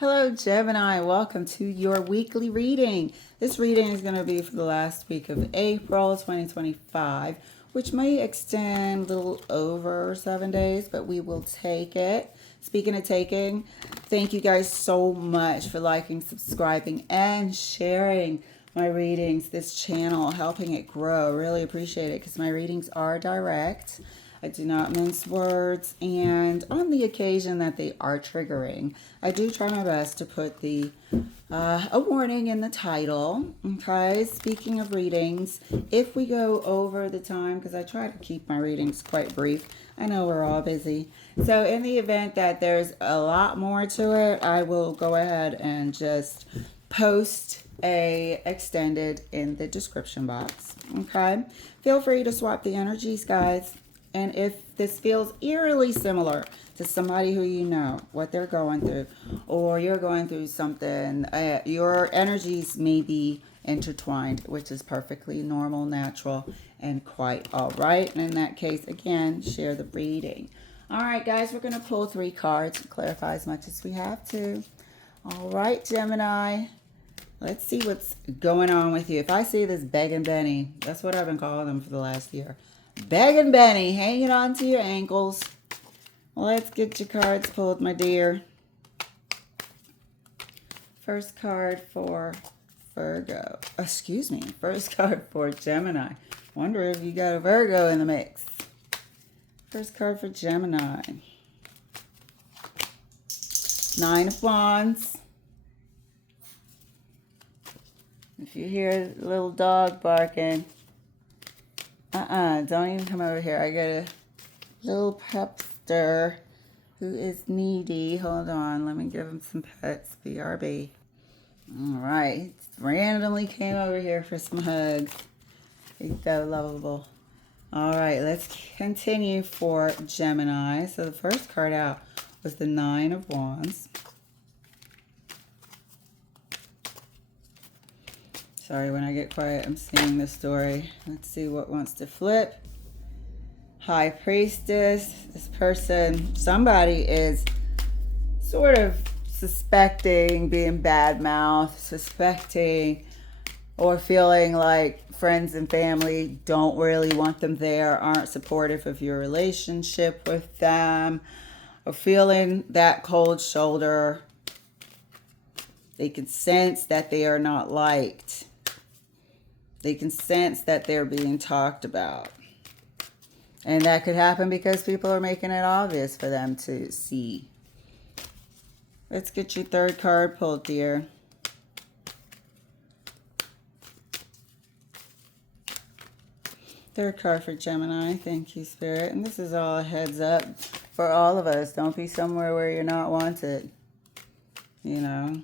Hello, Gemini. Welcome to your weekly reading. This reading is going to be for the last week of April 2025, which may extend a little over 7 days, but we will take it. Speaking of taking, thank you guys so much for liking, subscribing, and sharing my readings, this channel, helping it grow. Really appreciate it because my readings are direct. I do not mince words, and on the occasion that they are triggering, I do try my best to put a warning in the title. Okay, speaking of readings, if we go over the time, because I try to keep my readings quite brief, I know we're all busy. So in the event that there's a lot more to it, I will go ahead and just post a extended in the description box. Okay, feel free to swap the energies, guys. And if this feels eerily similar to somebody who you know, what they're going through, or you're going through something, your energies may be intertwined, which is perfectly normal, natural, and quite all right. And in that case, again, share the reading. All right, guys, we're going to pull 3 cards and clarify as much as we have to. All right, Gemini. Let's see what's going on with you. If I see this begging Benny, that's what I've been calling them for the last year. Begging Benny, hanging on to your ankles. Let's get your cards pulled, my dear. First card for Virgo. Excuse me. First card for Gemini. Wonder if you got a Virgo in the mix. First card for Gemini. 9 of Wands. If you hear a little dog barking, don't even come over here. I got a little pupster who is needy. Hold on, let me give him some pets. BRB. All right, he randomly came over here for some hugs. He's so lovable. All right, let's continue for Gemini. So the first card out was the 9 of Wands. Sorry, when I get quiet, I'm seeing the story. Let's see what wants to flip. High Priestess. This person, somebody is sort of suspecting, being bad mouth, suspecting, or feeling like friends and family don't really want them there, aren't supportive of your relationship with them, or feeling that cold shoulder. They can sense that they are not liked. They can sense that they're being talked about. And that could happen because people are making it obvious for them to see. Let's get your third card pulled, dear. Third card for Gemini. Thank you, Spirit. And this is all a heads up for all of us. Don't be somewhere where you're not wanted. You know?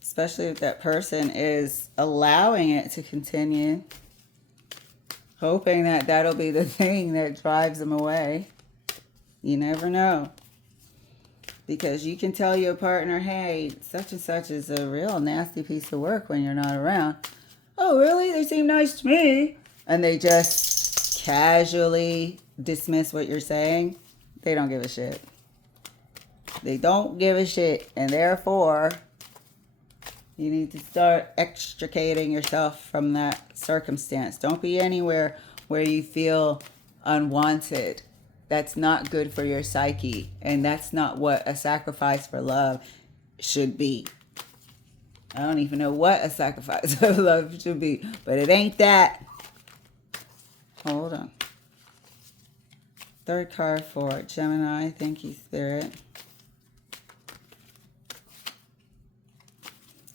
Especially if that person is allowing it to continue, hoping that that'll be the thing that drives them away. You never know. Because you can tell your partner, hey, such and such is a real nasty piece of work when you're not around. Oh, really? They seem nice to me. And they just casually dismiss what you're saying. They don't give a shit. They don't give a shit. And therefore, you need to start extricating yourself from that circumstance. Don't be anywhere where you feel unwanted. That's not good for your psyche. And that's not what a sacrifice for love should be. I don't even know what a sacrifice of love should be. But it ain't that. Hold on. Third card for Gemini. Thank you, Spirit.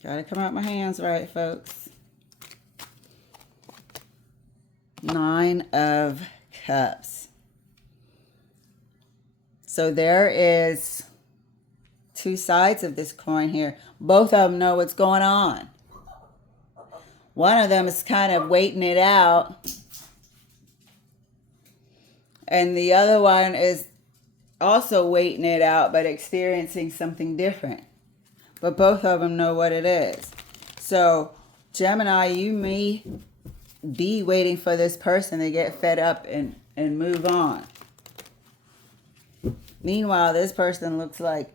Gotta come out my hands right, folks. 9 of Cups. So there is 2 sides of this coin here. Both of them know what's going on. One of them is kind of waiting it out. And the other one is also waiting it out, but experiencing something different. But both of them know what it is. So, Gemini, you may be waiting for this person to get fed up and move on. Meanwhile, this person looks like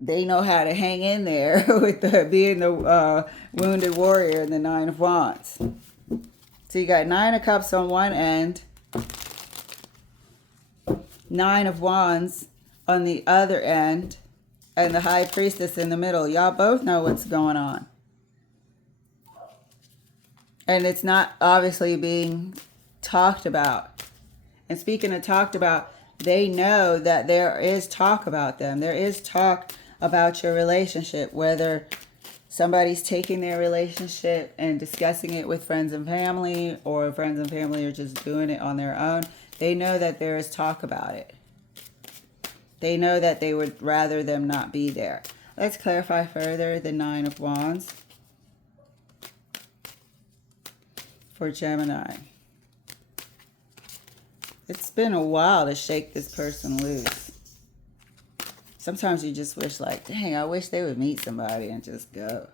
they know how to hang in there with being the wounded warrior in the Nine of Wands. So you got Nine of Cups on one end, Nine of Wands on the other end, and the High Priestess in the middle. Y'all both know what's going on. And it's not obviously being talked about. And speaking of talked about, they know that there is talk about them. There is talk about your relationship, whether somebody's taking their relationship and discussing it with friends and family, or friends and family are just doing it on their own. They know that there is talk about it. They know that they would rather them not be there. Let's clarify further the Nine of Wands for Gemini. It's been a while to shake this person loose. Sometimes you just wish, like, dang, I wish they would meet somebody and just go.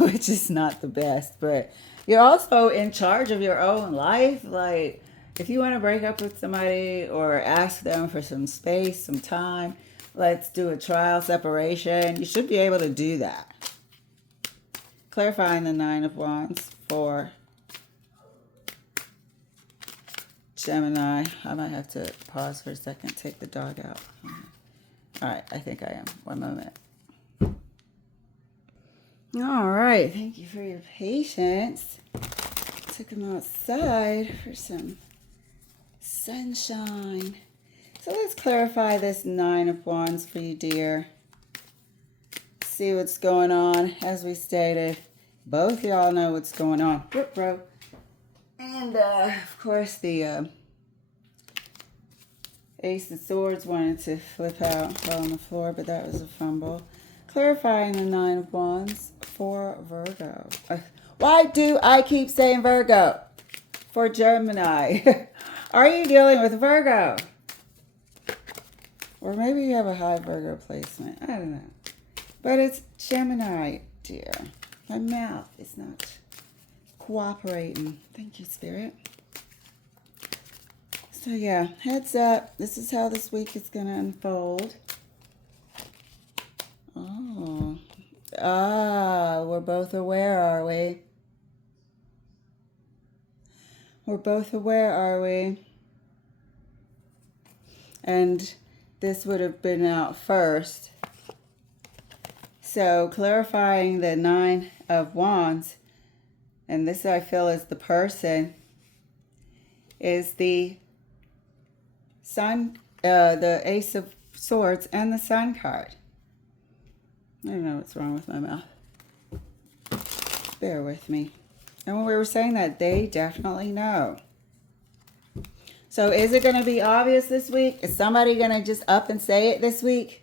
Which is not the best, but you're also in charge of your own life. Like, if you want to break up with somebody or ask them for some space, some time, let's do a trial separation. You should be able to do that. Clarifying the Nine of Wands for Gemini. I might have to pause for a second, take the dog out. All right, I think I am. One moment. All right, thank you for your patience. Took him outside for some sunshine. So let's clarify this Nine of Wands for you, dear. See what's going on. As we stated, both y'all know what's going on. Bro. And, of course, the Ace of Swords wanted to flip out, fell on the floor, but that was a fumble. Clarifying the Nine of Wands for Virgo. Why do I keep saying Virgo? For Gemini. Are you dealing with Virgo? Or maybe you have a high Virgo placement. I don't know. But it's Gemini, dear. My mouth is not cooperating. Thank you, Spirit. So yeah, heads up. This is how this week is going to unfold. Oh. We're both aware, are we? We're both aware, are we? And this would have been out first. So clarifying the Nine of Wands, and this I feel is the person, is the Sun, the Ace of Swords, and the Sun card. I don't know what's wrong with my mouth. Bear with me. And when we were saying that, they definitely know. So is it going to be obvious this week? Is somebody going to just up and say it this week?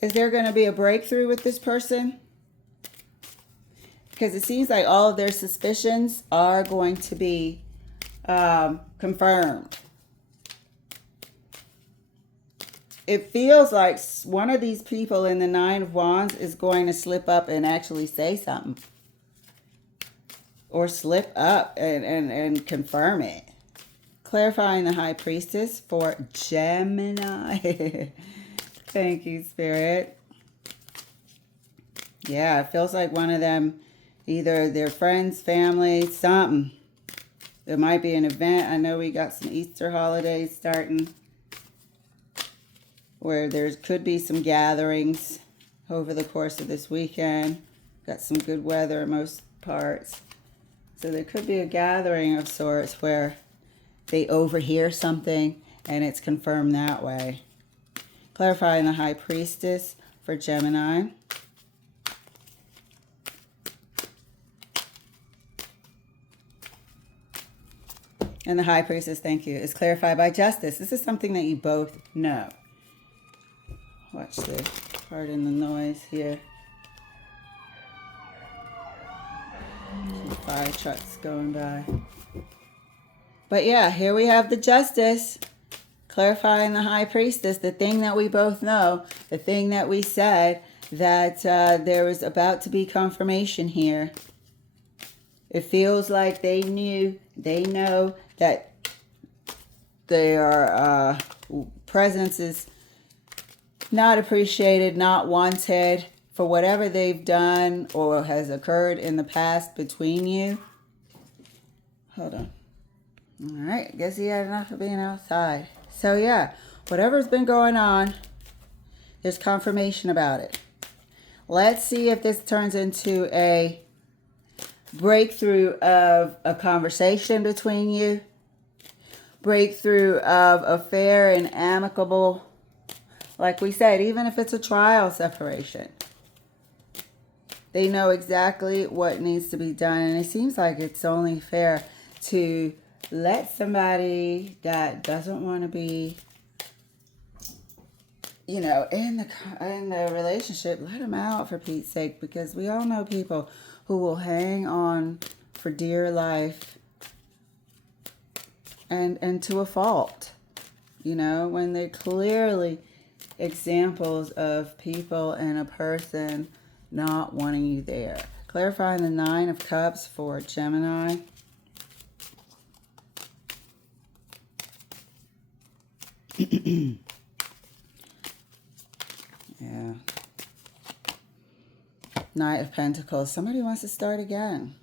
Is there going to be a breakthrough with this person? Because it seems like all of their suspicions are going to be confirmed. It feels like one of these people in the Nine of Wands is going to slip up and actually say something. Or slip up and confirm it. Clarifying the High Priestess for Gemini. Thank you, Spirit. Yeah, it feels like one of them, either their friends, family, something. There might be an event. I know we got some Easter holidays starting, where there could be some gatherings over the course of this weekend. Got some good weather in most parts. So there could be a gathering of sorts where they overhear something and it's confirmed that way. Clarifying the High Priestess for Gemini. And the High Priestess, thank you, is clarified by Justice. This is something that you both know. Watch the pardon the noise here. Some fire trucks going by. But yeah, here we have the Justice clarifying the High Priestess, the thing that we both know, the thing that we said, that there was about to be confirmation here. It feels like they know that their presence is not appreciated, not wanted for whatever they've done or has occurred in the past between you. Hold on. All right, I guess he had enough of being outside. So yeah, whatever's been going on, there's confirmation about it. Let's see if this turns into a breakthrough of a conversation between you. Breakthrough of a fair and amicable, like we said, even if it's a trial separation. They know exactly what needs to be done. And it seems like it's only fair to let somebody that doesn't want to be, you know, in the relationship, let them out for Pete's sake. Because we all know people who will hang on for dear life and to a fault. You know, when they're clearly examples of people and a person not wanting you there. Clarifying the 9 of Cups for Gemini. Yeah. Knight of Pentacles. Somebody wants to start again.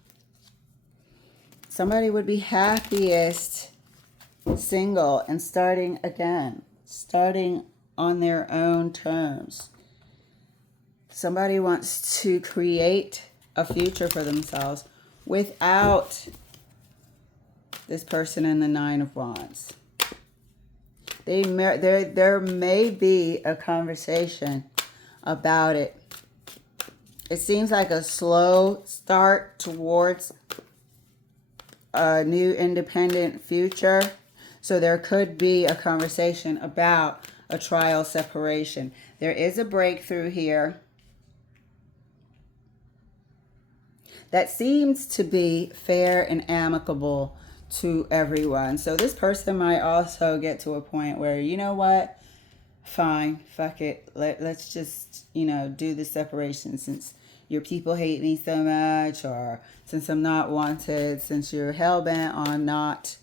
Somebody would be happiest single and starting again. Starting on their own terms. Somebody wants to create a future for themselves without this person in the 9 of Wands. There may be a conversation about it. It seems like a slow start towards a new independent future. So there could be a conversation about a trial separation. There is a breakthrough here that seems to be fair and amicable to everyone. So this person might also get to a point where, you know what? Fine, fuck it. Let's just, you know, do the separation since your people hate me so much, or since I'm not wanted, since you're hell-bent on not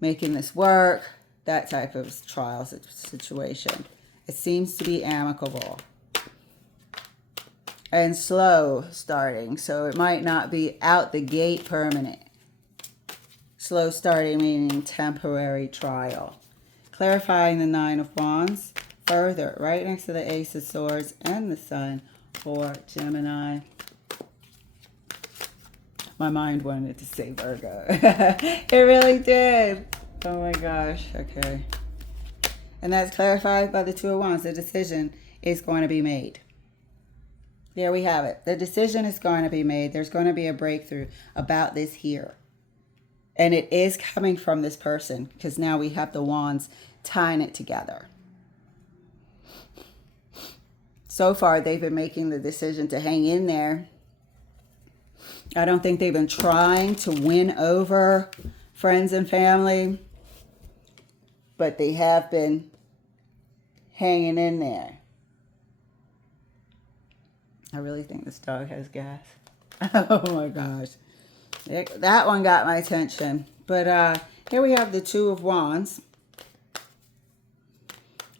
making this work, that type of trial situation. It seems to be amicable and slow starting, so it might not be out the gate permanent. Slow starting meaning temporary trial. Clarifying the 9 of Wands further, right next to the Ace of Swords and the Sun for Gemini. My mind wanted to say Virgo. It really did. Oh my gosh. Okay. And that's clarified by the 2 of Wands. The decision is going to be made. There we have it. The decision is going to be made. There's going to be a breakthrough about this here. And it is coming from this person because now we have the wands tying it together. So far, they've been making the decision to hang in there. I don't think they've been trying to win over friends and family, but they have been hanging in there. I really think this dog has gas. Oh my gosh. That one got my attention. But here we have the 2 of Wands.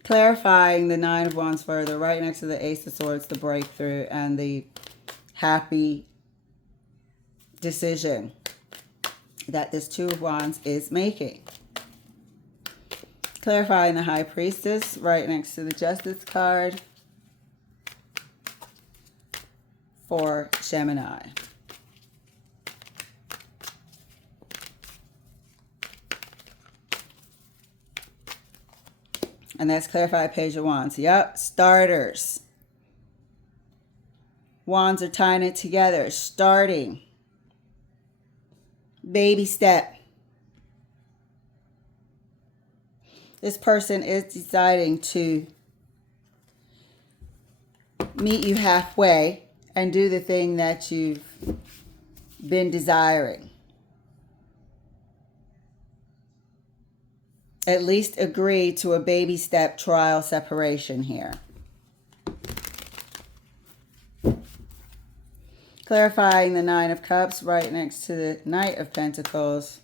Clarifying the 9 of Wands further, right next to the Ace of Swords, the breakthrough, and the happy decision that this 2 of Wands is making. Clarifying the High Priestess, right next to the Justice card for Gemini. And that's clarified Page of Wands. Yep, starters. Wands are tying it together. Starting. Baby step. This person is deciding to meet you halfway and do the thing that you've been desiring. At least agree to a baby step trial separation here. Clarifying the 9 of Cups right next to the Knight of Pentacles.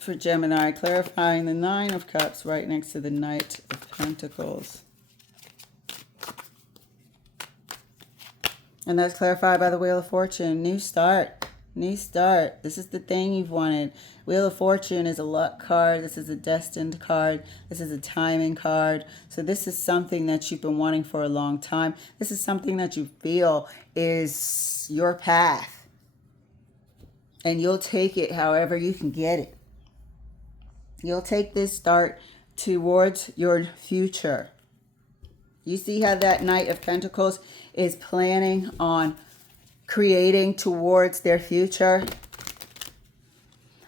for Gemini, clarifying the Nine of Cups right next to the Knight of Pentacles. And that's clarified by the Wheel of Fortune. New start. New start. This is the thing you've wanted. Wheel of Fortune is a luck card. This is a destined card. This is a timing card. So this is something that you've been wanting for a long time. This is something that you feel is your path. And you'll take it however you can get it. You'll take this start towards your future. You see how that Knight of Pentacles is planning on creating towards their future?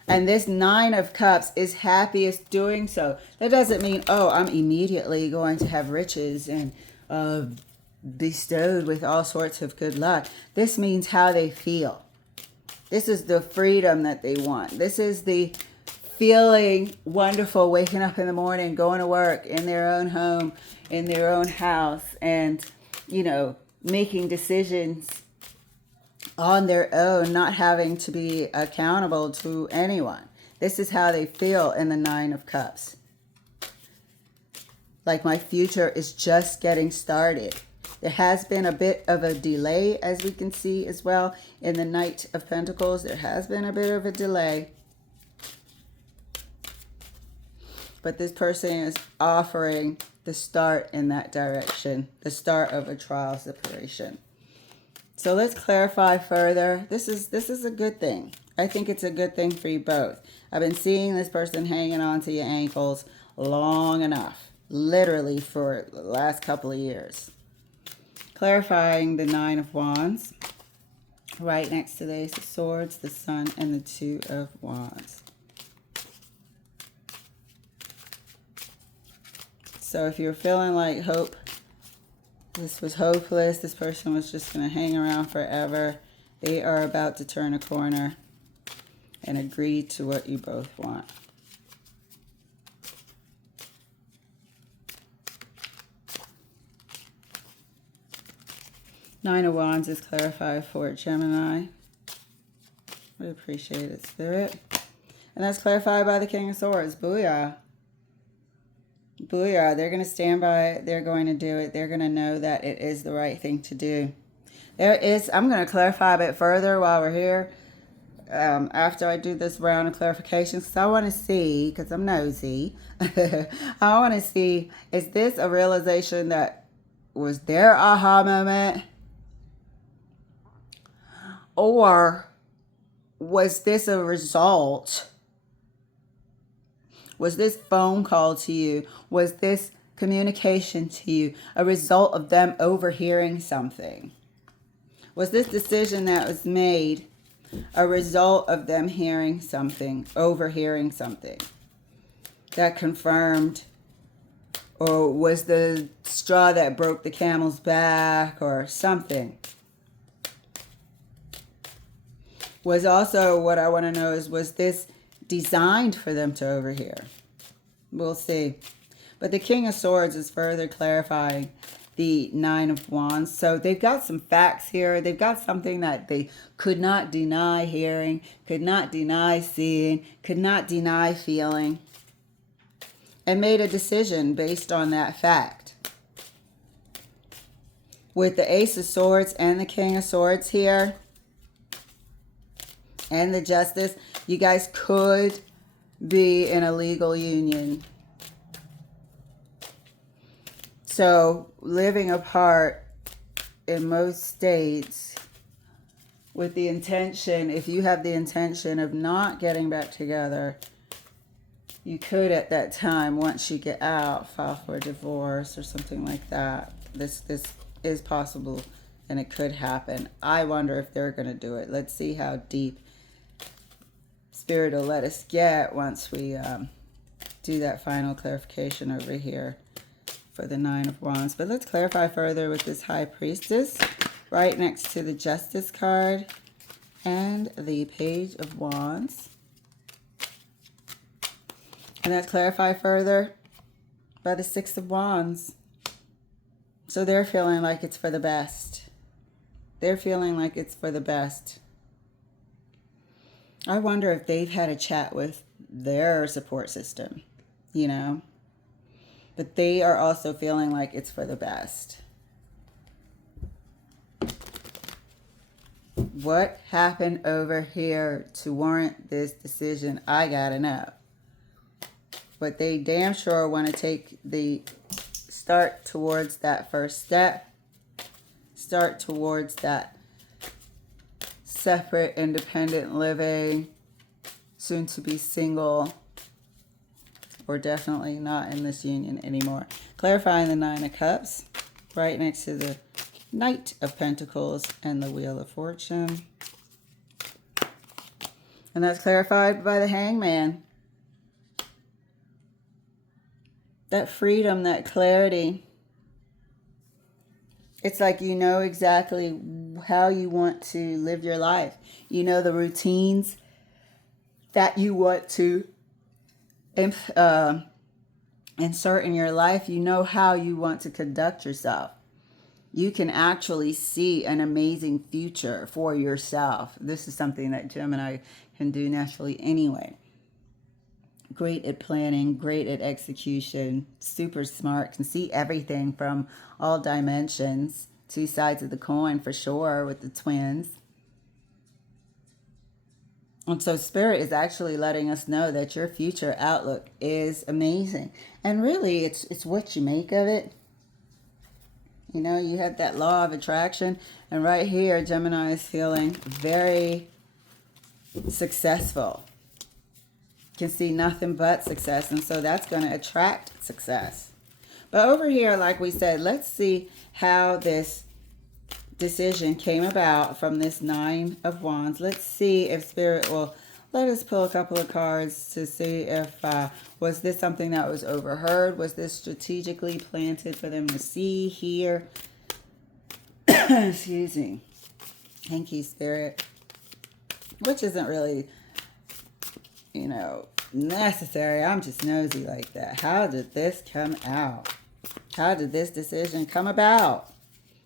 And this Nine of Cups is happiest doing so. That doesn't mean, oh, I'm immediately going to have riches and bestowed with all sorts of good luck. This means how they feel. This is the freedom that they want. This is the feeling wonderful, waking up in the morning, going to work in their own home, in their own house, and, you know, making decisions on their own, not having to be accountable to anyone. This is how they feel in the Nine of Cups. Like, my future is just getting started. There has been a bit of a delay, as we can see as well in the Knight of Pentacles. There has been a bit of a delay. But this person is offering the start in that direction, the start of a trial separation. So let's clarify further. This is a good thing. I think it's a good thing for you both. I've been seeing this person hanging on to your ankles long enough, literally for the last couple of years. Clarifying the Nine of Wands, right next to the Ace of Swords, the Sun, and the Two of Wands. So if you're feeling like this was hopeless, this person was just going to hang around forever, they are about to turn a corner and agree to what you both want. Nine of Wands is clarified for Gemini. We appreciate it, Spirit. And that's clarified by the King of Swords. Booyah. Booyah. They're going to stand by it. They're going to do it. They're going to know that it is the right thing to do. I'm going to clarify a bit further while we're here. After I do this round of clarifications, because I want to see, because I'm nosy, I want to see, is this a realization that was their aha moment? Or was this a result? Was this phone call to you? Was this communication to you a result of them overhearing something? Was this decision that was made a result of them hearing something, overhearing something that confirmed, or was the straw that broke the camel's back or something? Was also what I want to know is, was this designed for them to overhear? We'll see. But the King of Swords is further clarifying the Nine of Wands. So they've got some facts here. They've got something that they could not deny hearing, could not deny seeing, could not deny feeling, and made a decision based on that fact. With the Ace of Swords and the King of Swords here, and the Justice, you guys could be in a legal union. So living apart in most states with the intention, if you have the intention of not getting back together, you could at that time, once you get out, file for a divorce or something like that. This is possible and it could happen. I wonder if they're going to do it. Let's see how deep Spirit will let us get once we do that final clarification over here for the Nine of Wands. But let's clarify further with this High Priestess right next to the Justice card and the Page of Wands. And that's clarified further by the Six of Wands. So they're feeling like it's for the best. They're feeling like it's for the best. I wonder if they've had a chat with their support system, you know. But they are also feeling like it's for the best. What happened over here to warrant this decision? I gotta know. But they damn sure want to take the start towards that first step. Start towards that separate, independent living. Soon to be single. Or definitely not in this union anymore. Clarifying the Nine of Cups. Right next to the Knight of Pentacles and the Wheel of Fortune. And that's clarified by the Hangman. That freedom, that clarity. It's like you know exactly how you want to live your life. You know the routines that you want to insert in your life. You know how you want to conduct yourself. You can actually see an amazing future for yourself. This is something that Gemini can do naturally anyway. Great at planning, great at execution, super smart, can see everything from all dimensions. Two sides of the coin for sure with the twins. And so Spirit is actually letting us know that your future outlook is amazing. And really, it's what you make of it. You know, you have that law of attraction. And right here, Gemini is feeling very successful. Can see nothing but success. And so that's going to attract success. But over here, like we said, let's see how this decision came about from this Nine of Wands. Let's see if Spirit will let us pull a couple of cards to see if was this something that was overheard? Was this strategically planted for them to see, hear? Excuse me. Thank you, Spirit. Which isn't really, you know, necessary. I'm just nosy like that. How did this come out? How did this decision come about?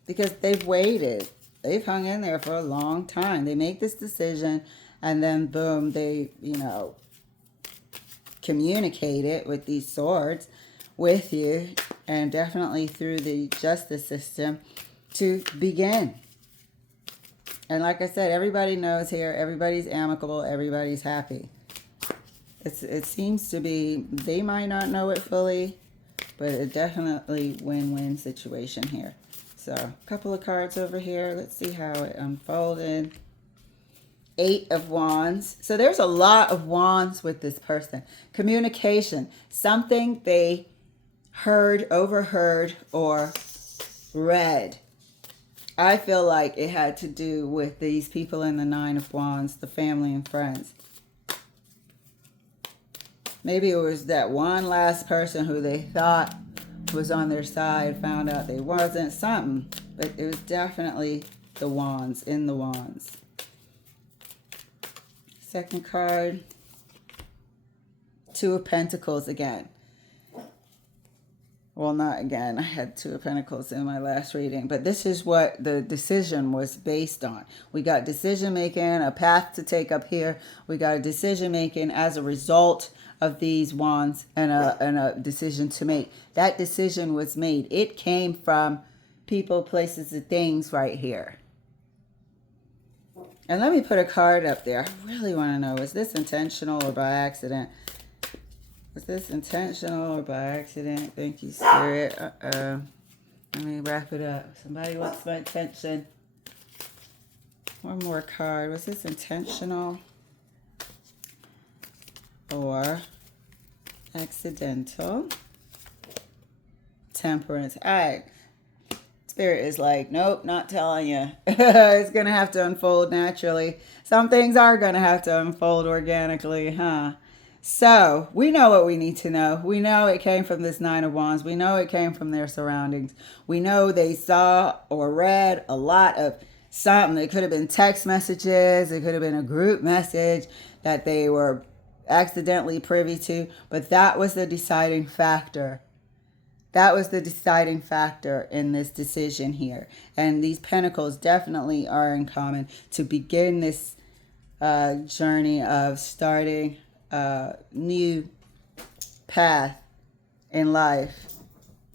Because they've waited. They've hung in there for a long time. They make this decision and then boom, they, you know, communicate it with these swords with you and definitely through the justice system to begin. And like I said, everybody knows here, everybody's amicable, everybody's happy. It seems to be, they might not know it fully, but it definitely win-win situation here. So, a couple of cards over here. Let's see how it unfolded. Eight of Wands. So, there's a lot of wands with this person. Communication. Something they heard, overheard, or read. I feel like it had to do with these people in the Nine of Wands, the family and friends. Maybe it was that one last person who they thought was on their side, found out they wasn't, something. But it was definitely the wands, in the wands. Second card, Two of Pentacles again. Well, not again. I had Two of Pentacles in my last reading. But this is what the decision was based on. We got decision making, a path to take up here. We got a decision making as a result of these wands and a decision to make. That decision was made. It came from people, places, and things right here. And let me put a card up there. I really want to know, was this intentional or by accident? Was this intentional or by accident? Thank you, Spirit. Let me wrap it up. Somebody wants my attention. One more card. Was this intentional or accidental? Temperance. All right. Spirit is like, nope, not telling you. It's going to have to unfold naturally. Some things are going to have to unfold organically, huh? So, we know what we need to know. We know it came from this Nine of Wands. We know it came from their surroundings. We know they saw or read a lot of something. It could have been text messages. It could have been a group message that they were accidentally privy to. But that was the deciding factor. That was the deciding factor in this decision here. And these pentacles definitely are in common to begin this journey of starting new path in life,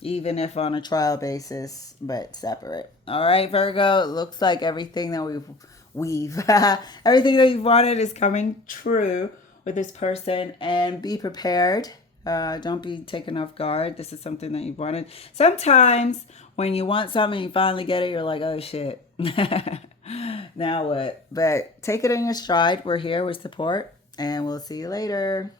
even if on a trial basis, but separate. All right, Virgo, it looks like everything that everything that you've wanted is coming true with this person, and be prepared. Don't be taken off guard. This is something that you've wanted. Sometimes when you want something, you finally get it, you're like, oh shit. Now what? But take it in your stride. We're here with support, and we'll see you later.